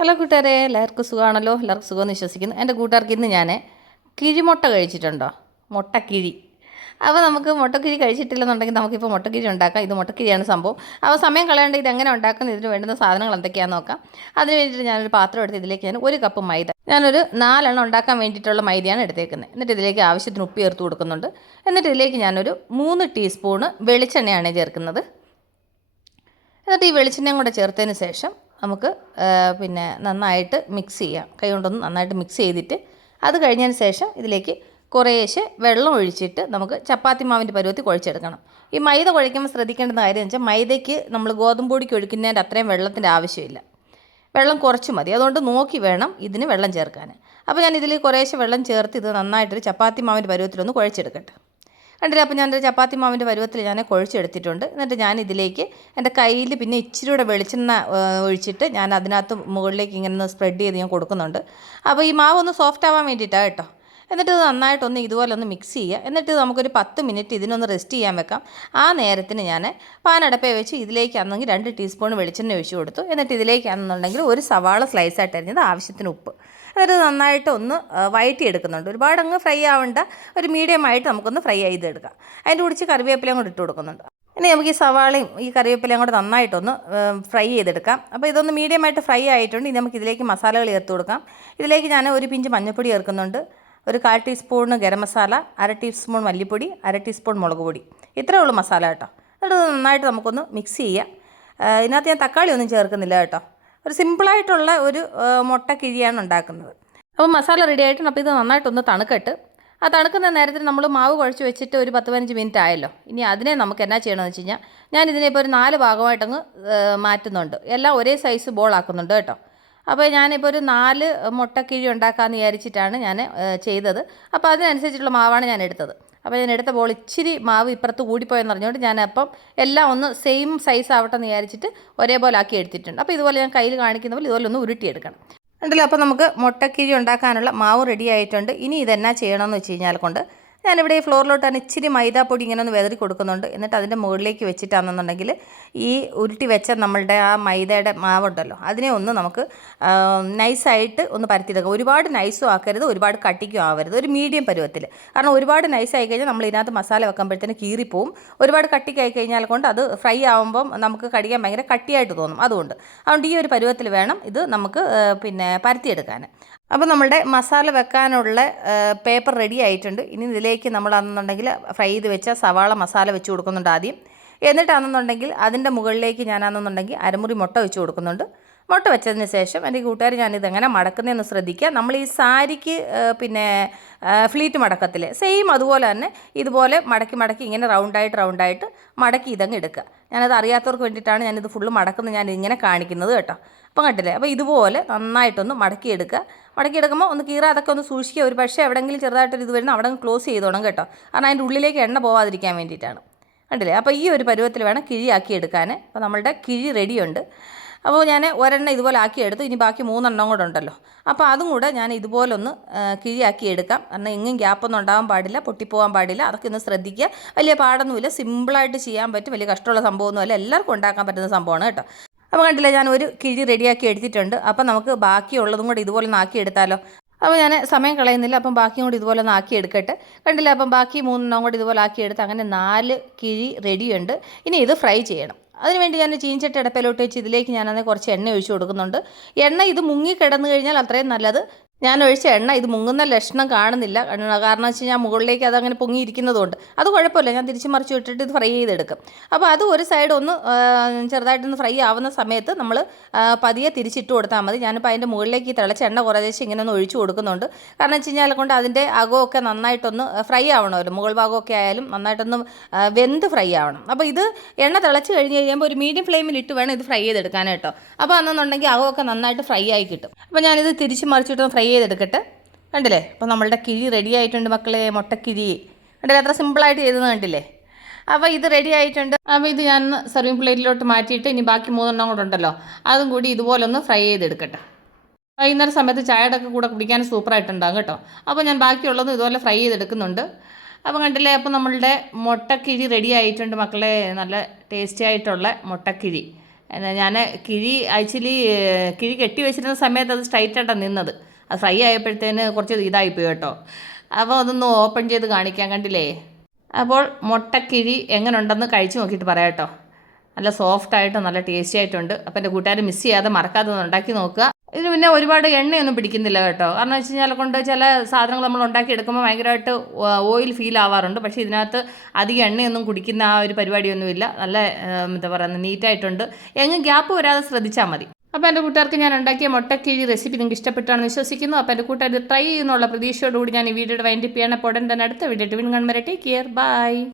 Hello കൂട്ടുകാരെ എല്ലാവർക്കും സുഖമാണല്ലോ എല്ലാവർക്കും സുഖമെന്ന് വിശ്വസിക്കുന്നു. എന്റെ കൂട്ടുകാർക്ക് ഇന്ന് ഞാൻ കിഴിമുട്ട കഴിച്ചിട്ടുണ്ടോ? മുട്ടക്കിഴി. അപ്പോൾ നമുക്ക് മുട്ടക്കിഴി കഴിച്ചിട്ടില്ലെന്നുണ്ടെങ്കിൽ നമുക്കിപ്പോൾ മുട്ടക്കിഴി ഉണ്ടാക്കാം. ഇത് മുട്ടക്കിഴിയാണ് സംഭവം. അപ്പോൾ സമയം കളയേണ്ട ഇത് എങ്ങനെ ഉണ്ടാക്കുന്നത് ഇതിന് വേണ്ടുന്ന സാധനങ്ങൾ എന്തൊക്കെയാണെന്ന് നോക്കാം. അതിന് വേണ്ടിയിട്ട് ഞാനൊരു പാത്രം എടുത്ത് ഇതിലേക്ക് ഞാൻ ഒരു കപ്പ് മൈദ ഞാനൊരു നാലെണ്ണം ഉണ്ടാക്കാൻ വേണ്ടിയിട്ടുള്ള മൈദയാണ് എടുത്തേക്കുന്നത്. എന്നിട്ട് ഇതിലേക്ക് ആവശ്യത്തിന് ഉപ്പ് ചേർത്ത് കൊടുക്കുന്നുണ്ട്. എന്നിട്ട് ഇതിലേക്ക് ഞാനൊരു മൂന്ന് ടീസ്പൂണ് വെളിച്ചെണ്ണയാണ് ചേർക്കുന്നത്. എന്നിട്ട് ഈ വെളിച്ചെണ്ണയും കൂടെ ചേർത്തതിന് ശേഷം നമുക്ക് പിന്നെ നന്നായിട്ട് മിക്സ് ചെയ്യാം. കൈ കൊണ്ടൊന്ന് നന്നായിട്ട് മിക്സ് ചെയ്തിട്ട് അത് കഴിഞ്ഞതിന് ശേഷം ഇതിലേക്ക് കുറേശ്ശെ വെള്ളം ഒഴിച്ചിട്ട് നമുക്ക് ചപ്പാത്തി മാവിന്റെ പരുവത്തിൽ കുഴച്ചെടുക്കണം. ഈ മൈദ കുഴയ്ക്കുമ്പോൾ ശ്രദ്ധിക്കേണ്ടുന്ന കാര്യം എന്ന് വെച്ചാൽ മൈദയ്ക്ക് നമ്മൾ ഗോതമ്പ് പൊടിക്ക് ഒഴിക്കുന്നതിന്റെ അത്രയും വെള്ളത്തിന്റെ ആവശ്യമില്ല. വെള്ളം കുറച്ച് മതി. അതുകൊണ്ട് നോക്കി വേണം ഇതിന് വെള്ളം ചേർക്കാൻ. അപ്പോൾ ഞാൻ ഇതിൽ കുറേശ്ശെ വെള്ളം ചേർത്ത് ഇത് നന്നായിട്ടൊരു ചപ്പാത്തി മാവിന്റെ പരുവത്തിലൊന്ന് കുഴച്ചെടുക്കട്ടെ. കണ്ടില്ല അപ്പോൾ ഞാൻ ഞാനൊരു ചപ്പാത്തി മാവിന്റെ പരുവത്തിൽ ഞാൻ കുഴച്ചെടുത്തിട്ടുണ്ട്. എന്നിട്ട് ഞാൻ ഇതിലേക്ക് എന്റെ കയ്യിൽ പിന്നെ ഇച്ചിരി കൂടെ വെളിച്ചെണ്ണ ഒഴിച്ചിട്ട് ഞാൻ അതിനകത്ത് മുകളിലേക്ക് ഇങ്ങനെ സ്പ്രെഡ് ചെയ്ത് ഞാൻ കൊടുക്കുന്നുണ്ട്. അപ്പോൾ ഈ മാവ് ഒന്ന് സോഫ്റ്റ് ആവാൻ വേണ്ടിയിട്ടാണ് കേട്ടോ. എന്നിട്ട് ഇത് നന്നായിട്ടൊന്ന് ഇതുപോലെ ഒന്ന് മിക്സ് ചെയ്യുക. എന്നിട്ട് നമുക്കൊരു പത്ത് മിനിറ്റ് ഇതിനൊന്ന് റെസ്റ്റ് ചെയ്യാൻ വെക്കാം. ആ നേരത്തിന് ഞാൻ പാനടപ്പേ വെച്ച് ഇതിലേക്കാണെങ്കിൽ രണ്ട് ടീസ്പൂൺ വെളിച്ചെണ്ണ ഒഴിച്ചു കൊടുത്തു. എന്നിട്ട് ഇതിലേക്കാണെന്നുണ്ടെങ്കിൽ ഒരു സവാള സ്ലൈസ് സ്ലൈസായിട്ട് അരിഞ്ഞത് ആവശ്യത്തിന് ഉപ്പ്. എന്നിട്ട് നന്നായിട്ട് ഒന്ന് വയറ്റി എടുക്കുന്നുണ്ട് ഒരുപാട് അങ്ങ് ഫ്രൈ ആവേണ്ട. ഒരു മീഡിയം ആയിട്ട് നമുക്കൊന്ന് ഫ്രൈ ചെയ്തെടുക്കാം അതിന്റെ കുടിച്ച് കറിവേപ്പിലയും കൂടി ഇട്ട് കൊടുക്കുന്നുണ്ട്. ഇനി നമുക്ക് ഈ സവാളയും ഈ കറിവേപ്പിലയും കൂടെ നന്നായിട്ടൊന്ന് ഫ്രൈ ചെയ്തെടുക്കാം. അപ്പോൾ ഇതൊന്ന് മീഡിയം ആയിട്ട് ഫ്രൈ ആയിട്ടുണ്ട്. ഇനി നമുക്ക് ഇതിലേക്ക് മസാലകൾ ചേർത്ത് കൊടുക്കാം. ഇതിലേക്ക് ഞാൻ ഒരു പിഞ്ച് മഞ്ഞൾപ്പൊടി ചേർക്കുന്നുണ്ട്. ഒരു കാൽ ടീസ്പൂണ് ഗരം മസാല അര ടീസ്പൂൺ മല്ലിപ്പൊടി അര ടീസ്പൂൺ മുളക് പൊടി. ഇത്രയേ ഉള്ളൂ മസാല കേട്ടോ. എന്നിട്ട് നന്നായിട്ട് നമുക്കൊന്ന് മിക്സ് ചെയ്യാം. ഇതിനകത്ത് ഞാൻ തക്കാളി ഒന്നും ചേർക്കുന്നില്ല കേട്ടോ. ഒരു സിമ്പിളായിട്ടുള്ള ഒരു മുട്ട കിഴിയാണ് ഉണ്ടാക്കുന്നത്. അപ്പോൾ മസാല റെഡി ആയിട്ടുണ്ട്. അപ്പോൾ ഇത് നന്നായിട്ടൊന്ന് തണുക്കട്ട്. ആ തണുക്കുന്ന നേരത്തിന് നമ്മൾ മാവ് കുഴച്ച് വെച്ചിട്ട് ഒരു പത്ത് പതിനഞ്ച് മിനിറ്റ് ആയല്ലോ. ഇനി അതിനെ നമുക്ക് എന്നാ ചെയ്യണമെന്ന് വെച്ച് കഴിഞ്ഞാൽ ഞാൻ ഇതിനെ ഇപ്പോൾ ഒരു നാല് ഭാഗമായിട്ടങ്ങ് മാറ്റുന്നുണ്ട്. എല്ലാം ഒരേ സൈസ് ബോളാക്കുന്നുണ്ട് കേട്ടോ. അപ്പോൾ ഞാനിപ്പോൾ ഒരു നാല് മുട്ടക്കിഴി ഉണ്ടാക്കാമെന്ന് വിചാരിച്ചിട്ടാണ് ഞാൻ ചെയ്തത്. അപ്പോൾ അതിനനുസരിച്ചുള്ള മാവാണ് ഞാൻ എടുത്തത്. അപ്പോൾ ഞാൻ എടുത്ത ബോൾ ഇച്ചിരി മാവ് ഇപ്പുറത്ത് കൂടിപ്പോയെന്ന് അറിഞ്ഞുകൊണ്ട് ഞാൻ അപ്പം എല്ലാം ഒന്ന് സെയിം സൈസ് ആവട്ടെ എന്ന് വിചാരിച്ചിട്ട് ഒരേപോലെ ആക്കി എടുത്തിട്ടുണ്ട്. അപ്പോൾ ഇതുപോലെ ഞാൻ കയ്യിൽ കാണിക്കുന്ന പോലെ ഇതുപോലെ ഒന്ന് ഉരുട്ടിയെടുക്കണം. ഉണ്ടല്ലോ അപ്പോൾ നമുക്ക് മുട്ടക്കിഴി ഉണ്ടാക്കാനുള്ള മാവ് റെഡി ആയിട്ടുണ്ട്. ഇനി ഇതെന്നാ ചെയ്യണമെന്ന് വെച്ച് കഴിഞ്ഞാൽ കൊണ്ട് ഞാനിവിടെ ഈ ഫ്ലോറിലോട്ടാണ് ഇച്ചിരി മൈദാപ്പൊടി ഇങ്ങനെ ഒന്ന് വെതറി കൊടുക്കുന്നുണ്ട്. എന്നിട്ട് അതിന്റെ മുകളിലേക്ക് വെച്ചിട്ടാണെന്നുണ്ടെങ്കിൽ ഈ ഉരുട്ടി വെച്ച നമ്മളുടെ ആ മൈദയുടെ മാവുണ്ടല്ലോ അതിനെ ഒന്ന് നമുക്ക് നൈസായിട്ട് ഒന്ന് പരത്തിയെടുക്കാം. ഒരുപാട് നൈസും ആക്കരുത് ഒരുപാട് കട്ടിക്കും ആവരുത്. ഒരു മീഡിയം പരുവത്തിൽ. കാരണം ഒരുപാട് നൈസായി കഴിഞ്ഞാൽ നമ്മൾ ഇതിനകത്ത് മസാല വെക്കുമ്പോഴത്തേന് കീറിപ്പോവും. ഒരുപാട് കട്ടിക്കായി കഴിഞ്ഞാൽ കൊണ്ട് അത് ഫ്രൈ ആവുമ്പം നമുക്ക് കടിക്കാൻ ഭയങ്കര കട്ടിയായിട്ട് തോന്നും. അതുകൊണ്ട് അതുകൊണ്ട് ഈ ഒരു പരുവത്തിൽ വേണം ഇത് നമുക്ക് പിന്നെ പരത്തിയെടുക്കാൻ. അപ്പോൾ നമ്മളുടെ മസാല വെക്കാനുള്ള പേപ്പർ റെഡി ആയിട്ടുണ്ട്. ഇനി ഇതിലേക്ക് നമ്മളാണെന്നുണ്ടെങ്കിൽ ഫ്രൈ ചെയ്ത് വെച്ച സവാള മസാല വെച്ച് കൊടുക്കുന്നുണ്ട് ആദ്യം. എന്നിട്ടാണെന്നുണ്ടെങ്കിൽ അതിന്റെ മുകളിലേക്ക് ഞാനാണെന്നുണ്ടെങ്കിൽ അരമുറി മുട്ട വെച്ച് കൊടുക്കുന്നുണ്ട്. മുട്ട വെച്ചതിന് ശേഷം എന്റെ കൂട്ടുകാർ ഞാനിത് എങ്ങനെ മടക്കുന്നതെന്ന് ശ്രദ്ധിക്കുക. നമ്മൾ ഈ സാരിക്ക് പിന്നെ ഫ്ലീറ്റ് മടക്കത്തില്ലേ സെയിം അതുപോലെ തന്നെ ഇതുപോലെ മടക്കി മടക്കി ഇങ്ങനെ റൗണ്ടായിട്ട് റൗണ്ടായിട്ട് മടക്കി ഇതങ്ങ് എടുക്കുക. ഞാനത് അറിയാത്തവർക്ക് വേണ്ടിയിട്ടാണ് ഞാനിത് ഫുള്ള് മടക്കുന്നത് ഞാൻ ഇങ്ങനെ കാണിക്കുന്നത് കേട്ടോ. അപ്പം കണ്ടില്ലേ അപ്പോൾ ഇതുപോലെ നന്നായിട്ടൊന്ന് മടക്കിയെടുക്കുക. മടക്കിയെടുക്കുമ്പോൾ ഒന്ന് കീറാതൊക്കെ ഒന്ന് സൂക്ഷിക്കുക. ഒരു പക്ഷേ എവിടെയെങ്കിലും ചെറുതായിട്ടൊരു ഇത് വരുന്ന അവിടെ ക്ലോസ് ചെയ്തോണം കേട്ടോ. കാരണം അതിന്റെ ഉള്ളിലേക്ക് എണ്ണ പോവാതിരിക്കാൻ വേണ്ടിയിട്ടാണ്. കണ്ടില്ലേ അപ്പോൾ ഈ ഒരു പരുവത്തിൽ വേണം കിഴിയാക്കി എടുക്കാൻ അപ്പോൾ നമ്മളുടെ കിഴി റെഡിയുണ്ട് അപ്പോൾ ഞാൻ ഒരെണ്ണം ഇതുപോലെ ആക്കി എടുത്തു. ഇനി ബാക്കി മൂന്നെണ്ണം കൂടെ ഉണ്ടല്ലോ. അപ്പോൾ അതും കൂടെ ഞാൻ ഇതുപോലെ ഒന്ന് കിഴിയാക്കി എടുക്കാം. കാരണം എങ്ങും ഗ്യാപ്പൊന്നും ഉണ്ടാകാൻ പാടില്ല പൊട്ടിപ്പോകാൻ പാടില്ല. അതൊക്കെ ഒന്ന് ശ്രദ്ധിക്കുക. വലിയ പാടൊന്നുമില്ല. സിമ്പിളായിട്ട് ചെയ്യാൻ പറ്റും. വലിയ കഷ്ടമുള്ള സംഭവമൊന്നുമല്ല എല്ലാവർക്കും ഉണ്ടാക്കാൻ പറ്റുന്ന സംഭവമാണ് കേട്ടോ. അപ്പോൾ കണ്ടില്ല ഞാൻ ഒരു കിഴി റെഡിയാക്കി എടുത്തിട്ടുണ്ട്. അപ്പോൾ നമുക്ക് ബാക്കിയുള്ളതും കൂടെ ഇതുപോലെ ഒന്ന് ആക്കി എടുത്താലോ. അപ്പോൾ ഞാൻ സമയം കളയുന്നില്ല. അപ്പം ബാക്കിയും കൂടി ഇതുപോലെ ഒന്ന് ആക്കി എടുക്കട്ടെ. കണ്ടില്ല അപ്പം ബാക്കി മൂന്നെണ്ണം കൂടി ഇതുപോലെ ആക്കി എടുത്ത് അങ്ങനെ നാല് കിഴി റെഡിയുണ്ട്. ഇനി ഇത് ഫ്രൈ ചെയ്യണം. അതിനുവേണ്ടി ഞാൻ ചീഞ്ചട്ടി അടപ്പിലോട്ട് വെച്ച് ഇതിലേക്ക് ഞാനത് കുറച്ച് എണ്ണ ഒഴിച്ച് കൊടുക്കുന്നുണ്ട്. എണ്ണ ഇത് മുങ്ങി കിടന്നു കഴിഞ്ഞാൽ അത്രയും നല്ലത് ഞാൻ ഒഴിച്ച എണ്ണ ഇത് മുങ്ങുന്ന ലക്ഷണം കാണുന്നില്ല. കാരണം വെച്ച് കഴിഞ്ഞാൽ മുകളിലേക്ക് അതങ്ങനെ പൊങ്ങിയിരിക്കുന്നതുകൊണ്ട്. അത് കുഴപ്പമില്ല. ഞാൻ തിരിച്ച് മറിച്ച് വിട്ടിട്ട് ഇത് ഫ്രൈ ചെയ്തെടുക്കും. അപ്പോൾ അത് ഒരു സൈഡ് ഒന്ന് ചെറുതായിട്ടൊന്ന് ഫ്രൈ ആവുന്ന സമയത്ത് നമ്മൾ പതിയെ തിരിച്ചിട്ട് കൊടുത്താൽ മതി. ഞാനിപ്പോൾ അതിന്റെ മുകളിലേക്ക് ഈ തിളച്ച എണ്ണ കുറേശ്ശെ ഇങ്ങനെ ഒന്ന് ഒഴിച്ചു കൊടുക്കുന്നുണ്ട്. കാരണം വെച്ച് കഴിഞ്ഞാൽ കൊണ്ട് അതിന്റെ അകമൊക്കെ നന്നായിട്ടൊന്ന് ഫ്രൈ ആവണമല്ലോ. മുകൾ ഭാഗമൊക്കെ ആയാലും നന്നായിട്ടൊന്ന് വെന്ത് ഫ്രൈ ആവണം. അപ്പോൾ ഇത് എണ്ണ തിളച്ച് കഴിഞ്ഞ് കഴിയുമ്പോൾ ഒരു മീഡിയം ഫ്ലെയിമിൽ ഇട്ട് വേണം ഇത് ഫ്രൈ ചെയ്തെടുക്കാനായിട്ടോ. അപ്പോൾ അന്നെന്നുണ്ടെങ്കിൽ അകമൊക്കെ നന്നായിട്ട് ഫ്രൈ ആയി കിട്ടും. അപ്പോൾ ഞാനിത് തിരിച്ച് മറിച്ചിട്ടൊന്ന് ഫ്രൈ ചെയ്തെടുക്കട്ടെ. കണ്ടില്ലേ? അപ്പോൾ നമ്മളുടെ കിഴി റെഡി ആയിട്ടുണ്ട് മക്കളെ മുട്ടക്കിഴി. കണ്ടില്ലേ? അത്ര സിമ്പിളായിട്ട് ചെയ്തത് കണ്ടില്ലേ? അപ്പോൾ ഇത് റെഡി ആയിട്ടുണ്ട്. അപ്പോൾ ഇത് ഞാൻ സെർവിങ് പ്ലേറ്റിലോട്ട് മാറ്റിയിട്ട് ഇനി ബാക്കി മൂന്നെണ്ണം കൂടെ ഉണ്ടല്ലോ. അതും കൂടി ഇതുപോലെ ഒന്ന് ഫ്രൈ ചെയ്തെടുക്കട്ടെ. വൈകുന്നേരം സമയത്ത് ചായയുടെ ഒക്കെ കൂടെ കുടിക്കാൻ സൂപ്പറായിട്ടുണ്ടാകും കേട്ടോ. അപ്പോൾ ഞാൻ ബാക്കിയുള്ളതും ഇതുപോലെ ഫ്രൈ ചെയ്തെടുക്കുന്നുണ്ട്. അപ്പോൾ കണ്ടില്ലേ? അപ്പോൾ നമ്മളുടെ മുട്ടക്കിഴി റെഡി ആയിട്ടുണ്ട് മക്കളെ. നല്ല ടേസ്റ്റി ആയിട്ടുള്ള മുട്ടക്കിഴി. ഞാൻ കിഴി ആക്ച്വലി കിഴി കെട്ടി വെച്ചിരുന്ന സമയത്ത് അത് സ്ട്രൈറ്റ് ആയിട്ടാണ് നിന്നത്. അത് ഫ്രൈ ആയപ്പോഴത്തേന് കുറച്ച് ഇതായിപ്പോയി കേട്ടോ. അപ്പോൾ അതൊന്ന് ഓപ്പൺ ചെയ്ത് കാണിക്കാൻ കണ്ടില്ലേ? അപ്പോൾ മുട്ടക്കിഴി എങ്ങനെ ഉണ്ടെന്ന് കഴിച്ച് നോക്കിയിട്ട് പറയാം കേട്ടോ. നല്ല സോഫ്റ്റ് ആയിട്ട് നല്ല ടേസ്റ്റി ആയിട്ടുണ്ട്. അപ്പോൾ എന്റെ കൂട്ടുകാർ മിസ് ചെയ്യാതെ മറക്കാതെ ഉണ്ടാക്കി നോക്കുക. ഇതിന് പിന്നെ ഒരുപാട് എണ്ണയൊന്നും പിടിക്കുന്നില്ല കേട്ടോ. കാരണം വെച്ച് കഴിഞ്ഞാൽ കൊണ്ട് ചില സാധനങ്ങൾ നമ്മൾ ഉണ്ടാക്കി എടുക്കുമ്പോൾ ഭയങ്കരമായിട്ട് ഓയിൽ ഫീൽ ആവാറുണ്ട്. പക്ഷേ ഇതിനകത്ത് അധികം എണ്ണയൊന്നും കുടിക്കുന്ന ആ ഒരു പരിപാടിയൊന്നുമില്ല. നല്ല എന്താ പറയുക നീറ്റായിട്ടുണ്ട് എങ്ങും ഗ്യാപ്പ് വരാതെ ശ്രദ്ധിച്ചാൽ മതി. അപ്പോൾ എന്റെ കൂട്ടുകാർക്ക് ഞാൻ ഉണ്ടാക്കിയ മുട്ടക്കിഴി റെസിപ്പി നിങ്ങൾക്ക് ഇഷ്ടപ്പെട്ടാണെന്ന് വിശ്വസിക്കുന്നു. അപ്പോൾ എന്റെ കൂട്ടുകാർ ട്രൈ ചെയ്യുന്നുള്ള പ്രതീക്ഷയോടുകൂടി ഞാൻ ഈ വീഡിയോയുടെ വൈൻഡിപ്പ് ചെയ്യണം. അപ്പോൾ ഉടൻ തന്നെ അടുത്ത വീഡിയോ വീണ്ടും ടേക്ക് കെയർ ബൈ